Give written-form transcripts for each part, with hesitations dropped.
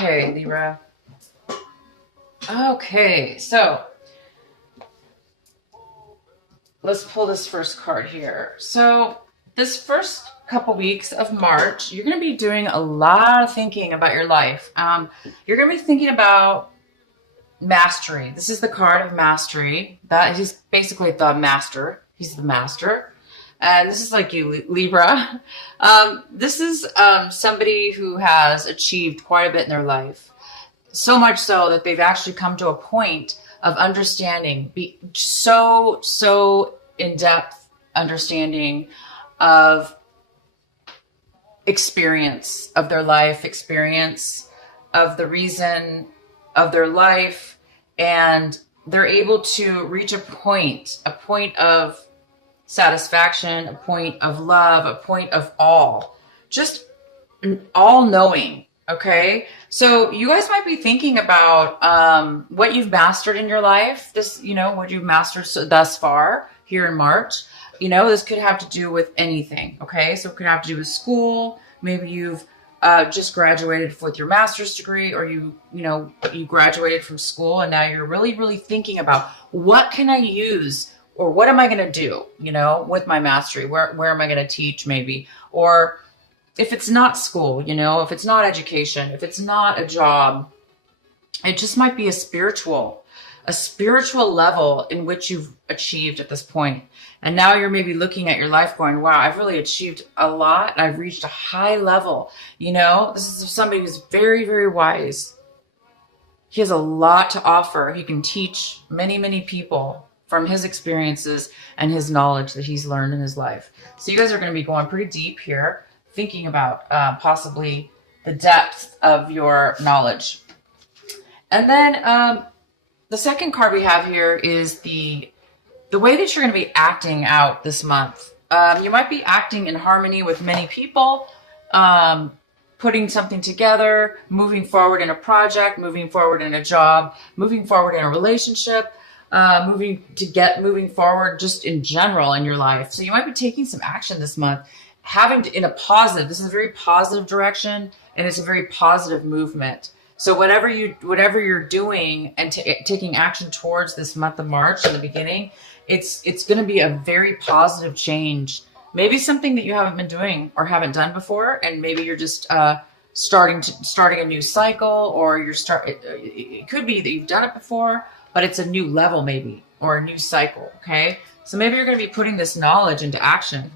Okay, Libra. Okay, so let's pull this first card here. So this first couple weeks of March, you're going to be doing a lot of thinking about your life. You're going to be thinking about mastery. This is the card of mastery. That he's basically the master. He's the master. And this is like you, Libra. This is somebody who has achieved quite a bit in their life. So much so that they've actually come to a point of understanding, so in-depth understanding of experience of their life, experience of the reason of their life, and they're able to reach a point of satisfaction, a point of love, a point of just all knowing. Okay. So you guys might be thinking about, what you've mastered in your life, what you've mastered thus far here in March. This could have to do with anything. Okay. So it could have to do with school. Maybe you've, just graduated with your master's degree, or you graduated from school and now you're really, really thinking about what can I use, or what am I going to do, with my mastery? Where am I going to teach maybe? Or if it's not school, if it's not education, if it's not a job, it just might be a spiritual level in which you've achieved at this point. And now you're maybe looking at your life going, wow, I've really achieved a lot. I've reached a high level. This is somebody who's very, very wise. He has a lot to offer. He can teach many, many people from his experiences and his knowledge that he's learned in his life. So you guys are going to be going pretty deep here, thinking about possibly the depth of your knowledge. And then the second card we have here is the way that you're going to be acting out this month. You might be acting in harmony with many people, putting something together, moving forward in a project, moving forward in a job, moving forward in a relationship, moving forward just in general in your life. So you might be taking some action this month, this is a very positive direction, and it's a very positive movement. So whatever you're doing and taking action towards this month of March in the beginning, it's going to be a very positive change. Maybe something that you haven't been doing or haven't done before, and maybe you're just starting a new cycle, or it could be that you've done it before, but it's a new level maybe, or a new cycle. Okay, so maybe you're going to be putting this knowledge into action.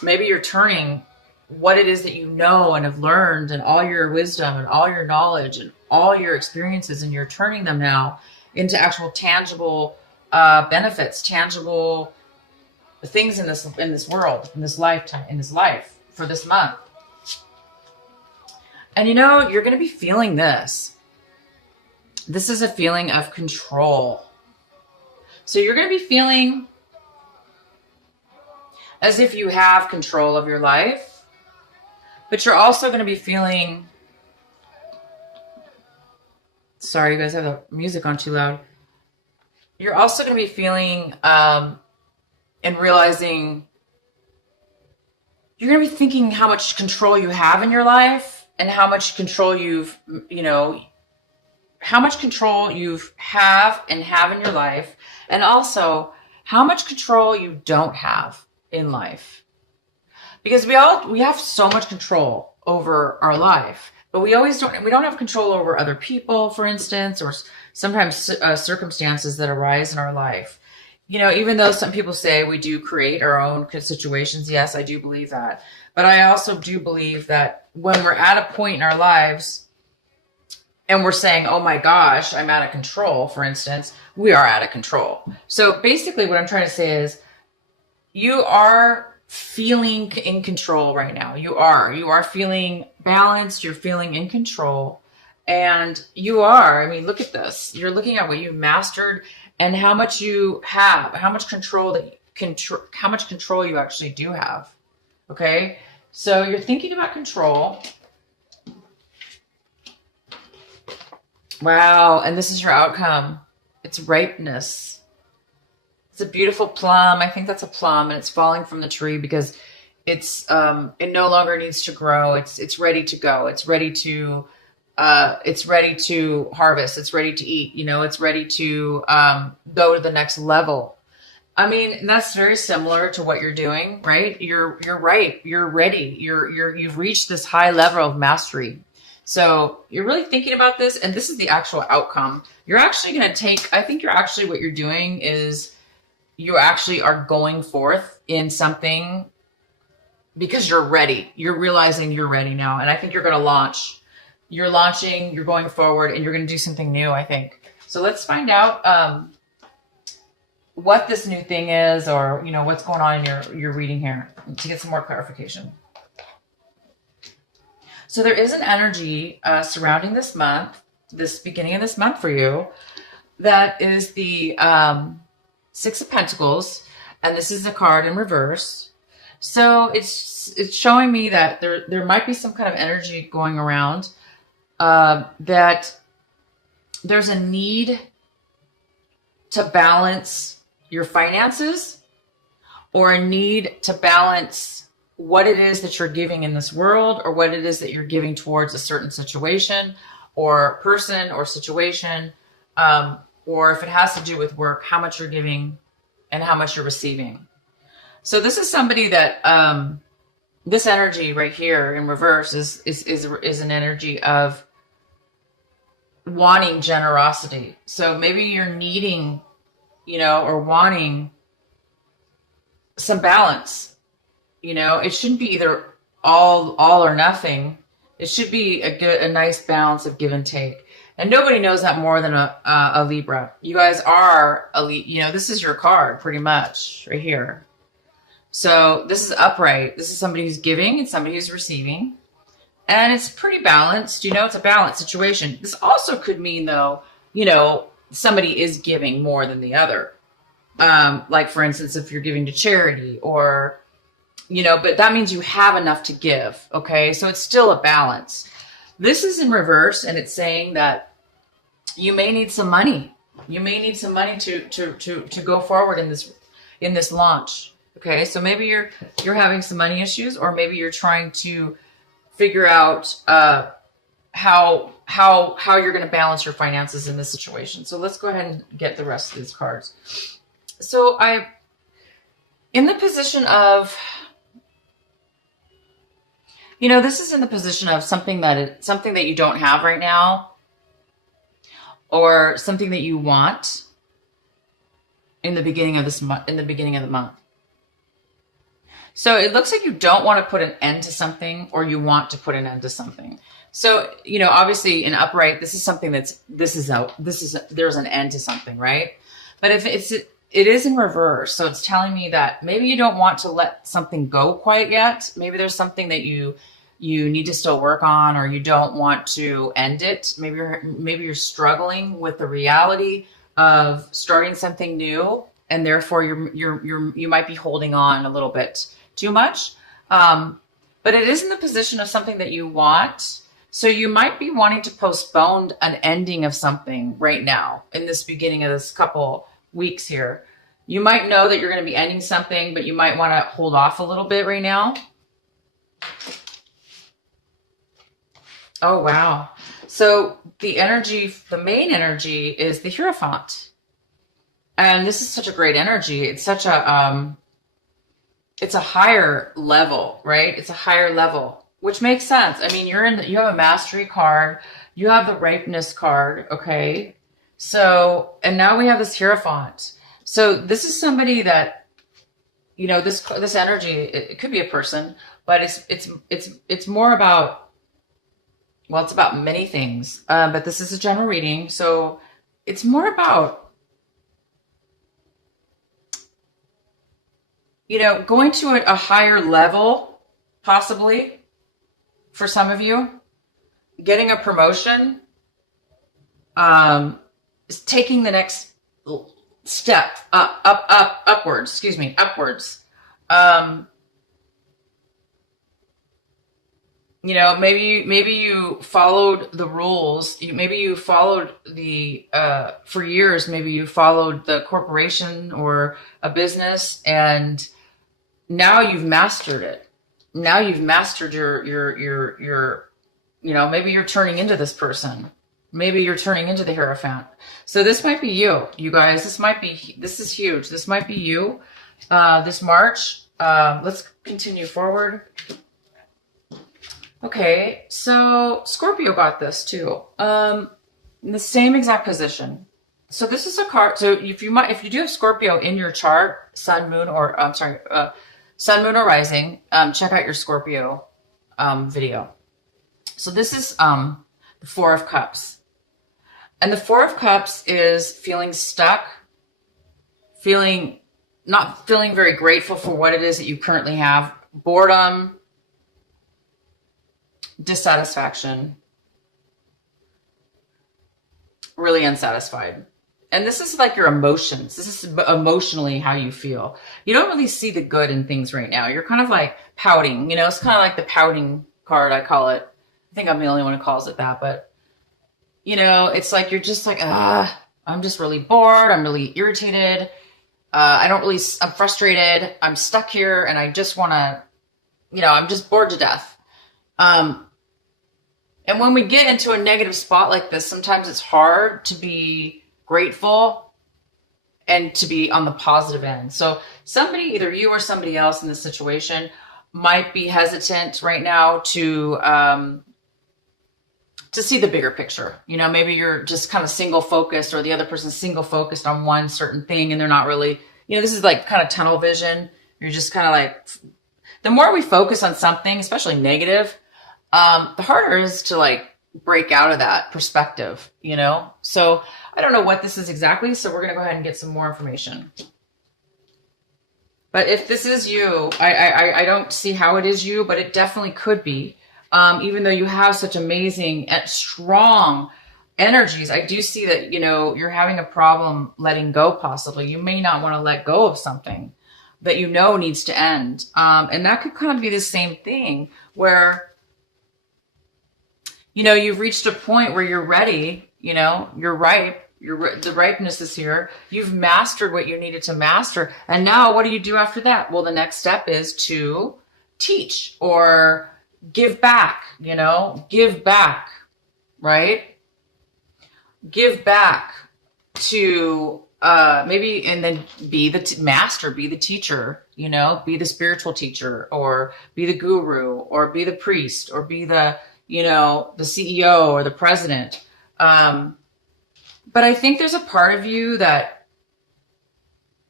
Maybe you're turning what it is that you know and have learned, and all your wisdom and all your knowledge and all your experiences, and you're turning them now into actual tangible benefits, tangible things in this world, in this lifetime, in this life for this month. And you're going to be feeling this. This is a feeling of control. So you're going to be feeling as if you have control of your life, but you're also going to be feeling, sorry, you guys have the music on too loud. You're also going to be feeling and realizing, you're going to be thinking how much control you have in your life, and how much control you have in your life, and also how much control you don't have in life. Because we have so much control over our life, but we don't have control over other people, for instance, or sometimes circumstances that arise in our life. Even though some people say we do create our own situations, yes, I do believe that. But I also do believe that when we're at a point in our lives and we're saying, oh my gosh, I'm out of control, for instance, we are out of control. So basically what I'm trying to say is, you are feeling in control right now. You are feeling balanced. You're feeling in control. And look at this. You're looking at what you mastered and how much you have, how much control you actually do have. Okay. So you're thinking about control. Wow. And this is your outcome. It's ripeness. It's a beautiful plum. I think that's a plum, and it's falling from the tree because it no longer needs to grow. It's ready to go. It's ready to it's ready to harvest. It's ready to eat. It's ready to go to the next level. I mean, that's very similar to what you're doing, right? You're right. You're ready. You've reached this high level of mastery. So you're really thinking about this, and this is the actual outcome. You're actually going to take, I think what you're doing is you actually are going forth in something because you're ready. You're realizing you're ready now. And I think you're going to launch. You're launching, you're going forward, and you're going to do something new, I think. So let's find out what this new thing is, or what's going on in your reading here, to get some more clarification. So there is an energy surrounding this month, this beginning of this month for you, that is the Six of Pentacles, and this is a card in reverse. So it's showing me that there might be some kind of energy going around, that there's a need to balance your finances, or a need to balance what it is that you're giving in this world, or what it is that you're giving towards a certain situation or person or situation, or if it has to do with work, how much you're giving and how much you're receiving. So this is somebody that this energy right here in reverse is an energy of wanting generosity. So maybe you're needing, or wanting some balance. It shouldn't be either all or nothing. It should be a nice balance of give and take. And nobody knows that more than a Libra. You guys are this is your card pretty much right here. So this is upright. This is somebody who's giving and somebody who's receiving. And it's pretty balanced. It's a balanced situation. This also could mean, though, somebody is giving more than the other. Like, for instance, if you're giving to charity, or, but that means you have enough to give. Okay. So it's still a balance. This is in reverse, and it's saying that you may need some money. You may need some money to go forward in this launch. Okay. So maybe you're having some money issues, or maybe you're trying to figure out, how you're going to balance your finances in this situation. So let's go ahead and get the rest of these cards. So in the position of, this is in the position of something that you don't have right now, or something that you want in the beginning of the month. So it looks like you don't want to put an end to something, or you want to put an end to something. So, obviously in upright, this is something there's an end to something, right? But if it is in reverse. So it's telling me that maybe you don't want to let something go quite yet. Maybe there's something that you need to still work on, or you don't want to end it. Maybe you're struggling with the reality of starting something new, and therefore you might be holding on a little bit too much. But it is in the position of something that you want. So you might be wanting to postpone an ending of something right now in this beginning of this couple weeks here. You might know that you're going to be ending something, but you might want to hold off a little bit right now. Oh, wow. So the main energy is the Hierophant. And this is such a great energy. It's such a, it's a higher level, right? It's a higher level, which makes sense. I mean, you have a mastery card, you have the ripeness card. Okay. So, and now we have this Hierophant. So this is somebody that, this energy, it could be a person, but it's more about, well, it's about many things. But this is a general reading. So it's more about, going to a higher level, possibly, for some of you, getting a promotion, is taking the next step upwards. Maybe you followed the rules. Maybe you followed for years, maybe you followed the corporation or a business, and now you've mastered it. Now you've mastered your You know, maybe you're turning into this person. Maybe you're turning into the Hierophant. So this might be you, you guys. This is huge. This might be you this March. Let's continue forward. Okay, so Scorpio got this too. In the same exact position. So this is a card. So if you do have Scorpio in your chart, Sun, Moon, or Sun, Moon, or Rising, check out your Scorpio video. So this is the Four of Cups. And the Four of Cups is feeling stuck, not feeling very grateful for what it is that you currently have, boredom, dissatisfaction, really unsatisfied. And this is like your emotions. This is emotionally how you feel. You don't really see the good in things right now. You're kind of like pouting, you know, it's kind of like the pouting card, I call it. I think I'm the only one who calls it that, but you know, it's like, you're just like, I'm just really bored. I'm really irritated. I'm frustrated. I'm stuck here and I just want to, you know, I'm just bored to death. And when we get into a negative spot like this, sometimes it's hard to be grateful and to be on the positive end. So somebody, either you or somebody else in this situation, might be hesitant right now to see the bigger picture. You know, maybe you're just kind of single focused, or the other person's single focused on one certain thing and they're not really, you know, this is like kind of tunnel vision. You're just kind of like, the more we focus on something, especially negative, the harder it is to like break out of that perspective, you know? So I don't know what this is exactly. So we're going to go ahead and get some more information. But if this is you, I don't see how it is you, but it definitely could be. Even though you have such amazing and strong energies, I do see that, you know, you're having a problem letting go possibly. You may not want to let go of something that you know needs to end. And that could kind of be the same thing where, you know, you've reached a point where you're ready, you know, you're ripe, the ripeness is here. You've mastered what you needed to master. And now what do you do after that? Well, the next step is to teach or give back, you know, give back, right? Give back to maybe, and then be the master, be the teacher, you know, be the spiritual teacher, or be the guru, or be the priest, or be the, you know, the CEO or the president. But I think there's a part of you that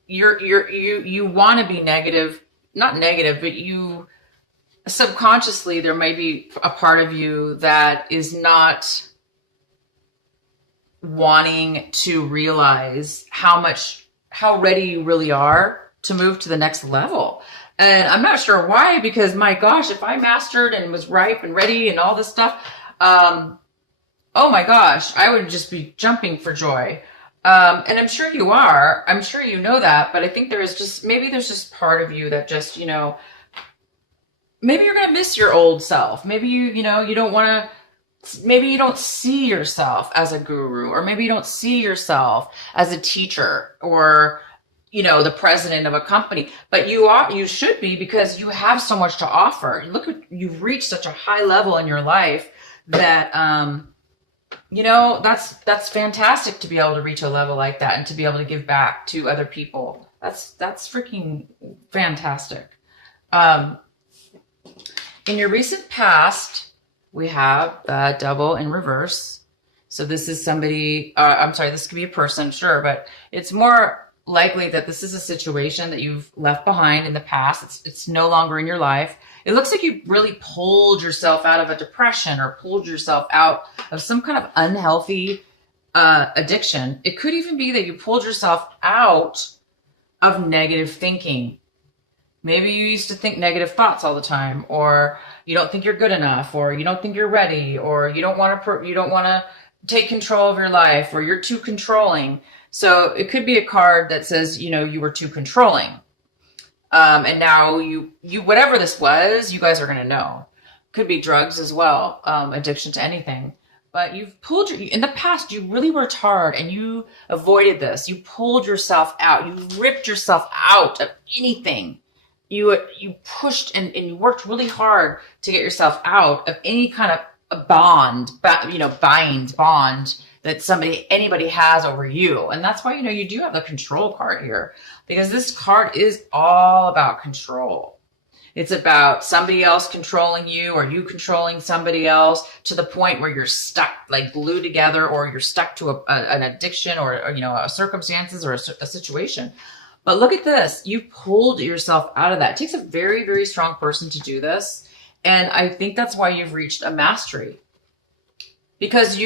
you want to be negative, not negative, but you subconsciously, there may be a part of you that is not wanting to realize how ready you really are to move to the next level. And I'm not sure why, because my gosh, if I mastered and was ripe and ready and all this stuff, oh my gosh, I would just be jumping for joy. And I'm sure you are. I'm sure you know that. But I think there's just part of you that just, you know, maybe you're going to miss your old self. Maybe you don't want to, maybe you don't see yourself as a guru, or maybe you don't see yourself as a teacher, or, you know, the president of a company, but you should be, because you have so much to offer. Look at, you've reached such a high level in your life that, you know, that's fantastic to be able to reach a level like that and to be able to give back to other people. That's freaking fantastic. In your recent past, we have the Devil in reverse. So this is somebody, this could be a person, sure, but it's more likely that this is a situation that you've left behind in the past. It's no longer in your life. It looks like you really pulled yourself out of a depression, or pulled yourself out of some kind of unhealthy addiction. It could even be that you pulled yourself out of negative thinking. Maybe you used to think negative thoughts all the time, or you don't think you're good enough, or you don't think you're ready, or you don't want to take control of your life, or you're too controlling. So it could be a card that says, you know, you were too controlling. And now you whatever this was, you guys are going to know. Could be drugs as well, addiction to anything. But in the past, you really worked hard and you avoided this. You pulled yourself out. You ripped yourself out of anything. You pushed and you worked really hard to get yourself out of any kind a bond, bond that anybody has over you. And that's why, you do have the control card here, because this card is all about control. It's about somebody else controlling you, or you controlling somebody else, to the point where you're stuck, like glued together, or you're stuck to an addiction, or a circumstances, or a situation. But look at this. You pulled yourself out of that. It takes a very, very strong person to do this. And I think that's why you've reached a mastery. Because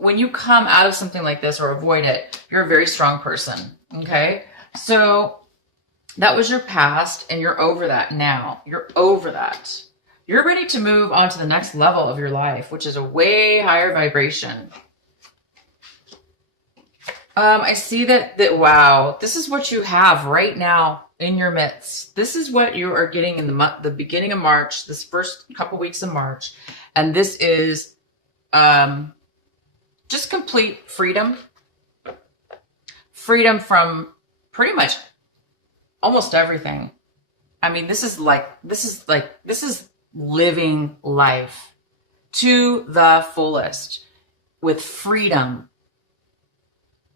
when you come out of something like this or avoid it, you're a very strong person. Okay. So that was your past, and you're over that now. You're over that. You're ready to move on to the next level of your life, which is a way higher vibration. I see that, wow, this is what you have right now in your midst. This is what you are getting in the beginning of March, this first couple weeks of March. And this is just complete freedom. Freedom from pretty much almost everything. I mean, this is living life to the fullest with freedom.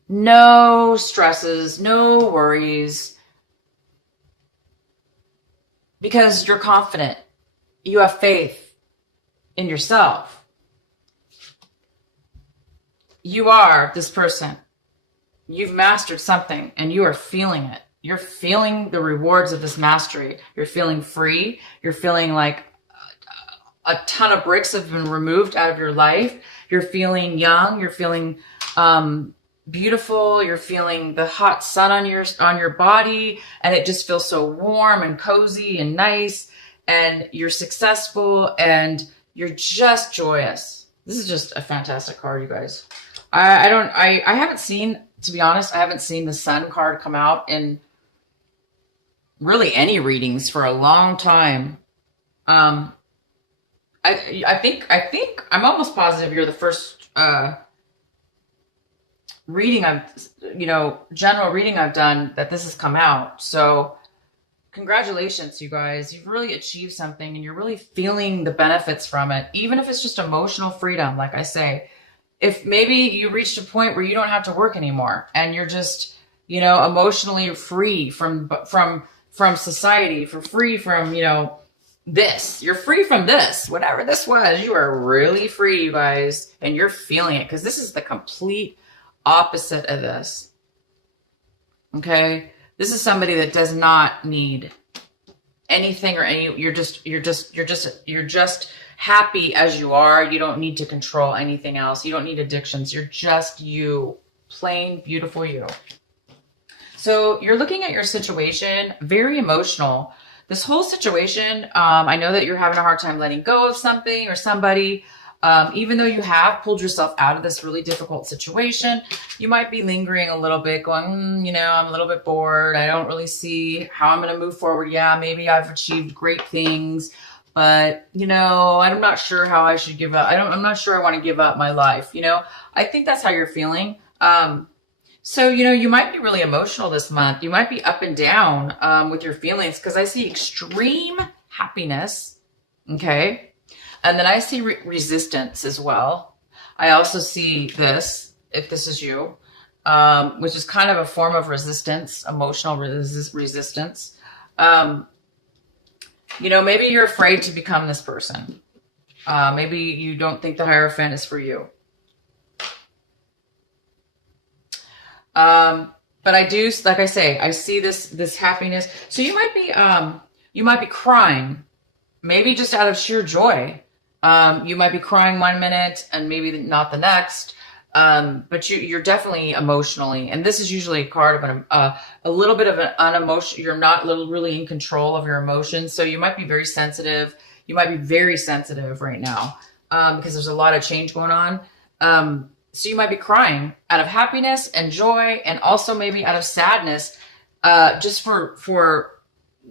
No stresses, no worries, because you're confident. You have faith in yourself. You are this person. You've mastered something, and you are feeling it. You're feeling the rewards of this mastery. You're feeling free. You're feeling like a ton of bricks have been removed out of your life. You're feeling young. You're feeling beautiful. You're feeling the hot sun on your body, and it just feels so warm and cozy and nice. And you're successful, and you're just joyous. This is just a fantastic card, you guys. I haven't seen, to be honest, I haven't seen the Sun card come out in really any readings for a long time. I think I'm almost positive you're the first reading general reading I've done that this has come out. So congratulations, you guys. You've really achieved something, and you're really feeling the benefits from it, even if it's just emotional freedom. Like I say, if maybe you reached a point where you don't have to work anymore, and you're just, emotionally free from society, free from, this. You're free from this. Whatever this was, you are really free, you guys, and you're feeling it, because this is the complete opposite of this. Okay? This is somebody that does not need anything or you're just happy as you are. You don't need to control anything else. You don't need addictions. You're just you, plain beautiful you. So you're looking at your situation, very emotional. This whole situation, I know that you're having a hard time letting go of something or somebody. Even though you have pulled yourself out of this really difficult situation, you might be lingering a little bit, going, I'm a little bit bored. I don't really see how I'm going to move forward. Yeah, maybe I've achieved great things, but, I'm not sure how I should give up. I'm not sure I want to give up my life. I think that's how you're feeling. So, you might be really emotional this month. You might be up and down with your feelings, because I see extreme happiness. Okay. And then I see resistance as well. I also see this, if this is you, which is kind of a form of resistance, emotional resistance. Maybe you're afraid to become this person. Maybe you don't think the Hierophant is for you. But I do, like I say, I see this happiness. So you might be crying, maybe just out of sheer joy. You might be crying one minute and maybe not the next. But you're definitely emotionally, and this is usually a card of a little bit of an unemotional. You're not really in control of your emotions. So you might be very sensitive. You might be very sensitive right now, because there's a lot of change going on. So you might be crying out of happiness and joy, and also maybe out of sadness, just for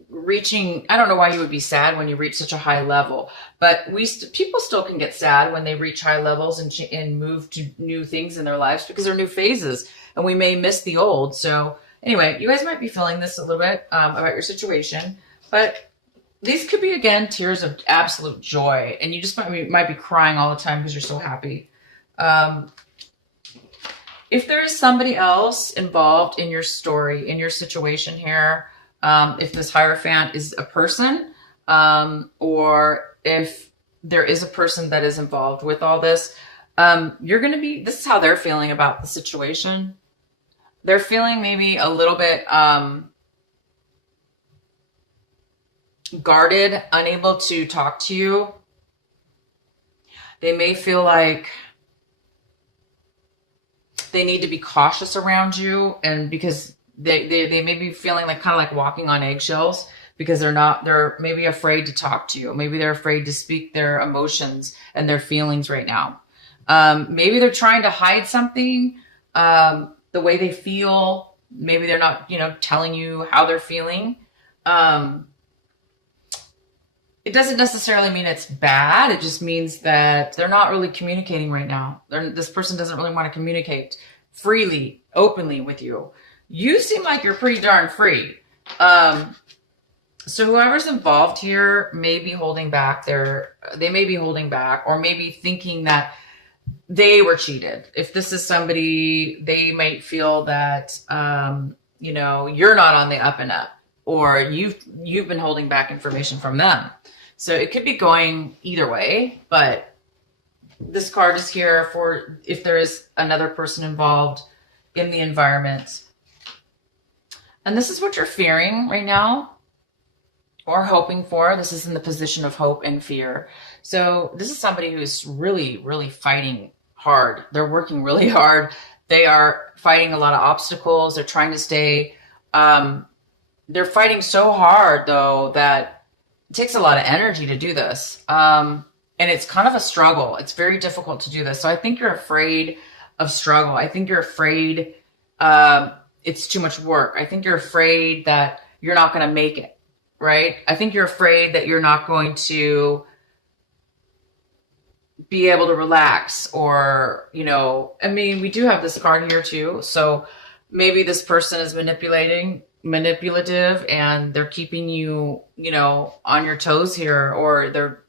reaching. I don't know why you would be sad when you reach such a high level, but people still can get sad when they reach high levels and move to new things in their lives, because they're new phases, and we may miss the old. So anyway, you guys might be feeling this a little bit about your situation, but These could be, again, tears of absolute joy, and you just might be crying all the time because you're so happy. If there is somebody else involved in your story, in your situation here, if this Hierophant is a person, or if there is a person that is involved with all this, you're going to be, this is how they're feeling about the situation. They're feeling maybe a little bit guarded, unable to talk to you. They may feel like they need to be cautious around you, and because they may be feeling like kind of like walking on eggshells, because they're maybe afraid to talk to you. Maybe they're afraid to speak their emotions and their feelings right now. Maybe they're trying to hide something, the way they feel. Maybe they're not, telling you how they're feeling. It doesn't necessarily mean it's bad. It just means that they're not really communicating right now. This person doesn't really want to communicate freely, openly with you. You seem like you're pretty darn free. So whoever's involved here may be holding back they may be holding back, or maybe thinking that they were cheated. If this is somebody, they might feel that, you're not on the up and up, or you've been holding back information from them. So it could be going either way, but this card is here for if there is another person involved in the environment. And this is what you're fearing right now, or hoping for. This is in the position of hope and fear. So this is somebody who is really, really fighting hard. They're working really hard. They are fighting a lot of obstacles. They're trying to stay, they're fighting so hard though, that it takes a lot of energy to do this. And it's kind of a struggle. It's very difficult to do this. So I think you're afraid of struggle. I think you're afraid, it's too much work. I think you're afraid that you're not going to make it, right? I think you're afraid that you're not going to be able to relax, or, we do have this card here too. So maybe this person is manipulative, and they're keeping you, on your toes here, or they're,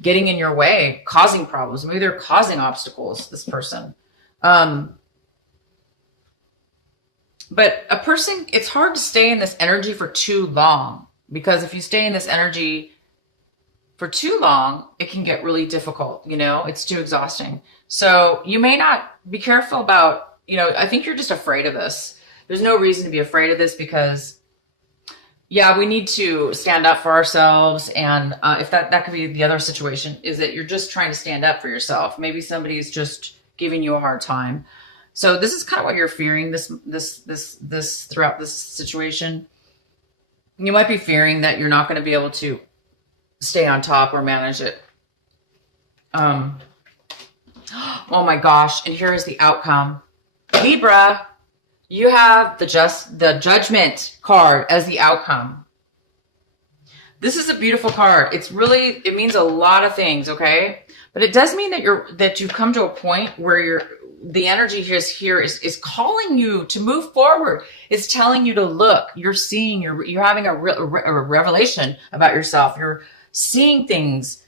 getting in your way, causing problems. Maybe they're causing obstacles, this person. But a person, it's hard to stay in this energy for too long, because if you stay in this energy for too long, it can get really difficult. It's too exhausting. So you may not be careful about, I think you're just afraid of this. There's no reason to be afraid of this, because we need to stand up for ourselves. And if that could be the other situation, is that you're just trying to stand up for yourself. Maybe somebody is just giving you a hard time. So this is kind of what you're fearing this throughout this situation. You might be fearing that you're not going to be able to stay on top or manage it. Oh my gosh. And here is the outcome. Libra, you have the Judgment card as the outcome. This is a beautiful card. It means a lot of things, okay? But it does mean that you've come to a point where the energy here is calling you to move forward. It's telling you to look. You're seeing, you're having a revelation about yourself. You're seeing things.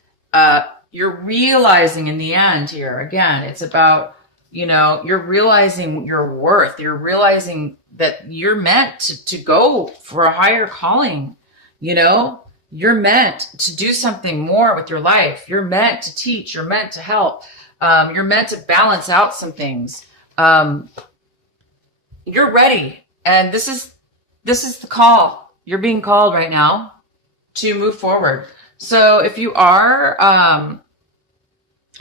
You're realizing in the end here, again, it's about, you're realizing your worth. You're realizing that you're meant to go for a higher calling. You're meant to do something more with your life. You're meant to teach. You're meant to help. You're meant to balance out some things. You're ready. And this is the call. You're being called right now to move forward. So if you are,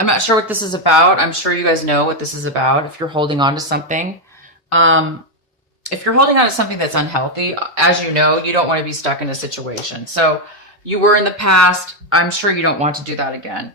I'm not sure what this is about. I'm sure you guys know what this is about. If you're holding on to something, if you're holding on to something that's unhealthy, as you know, you don't want to be stuck in a situation. So you were in the past. I'm sure you don't want to do that again.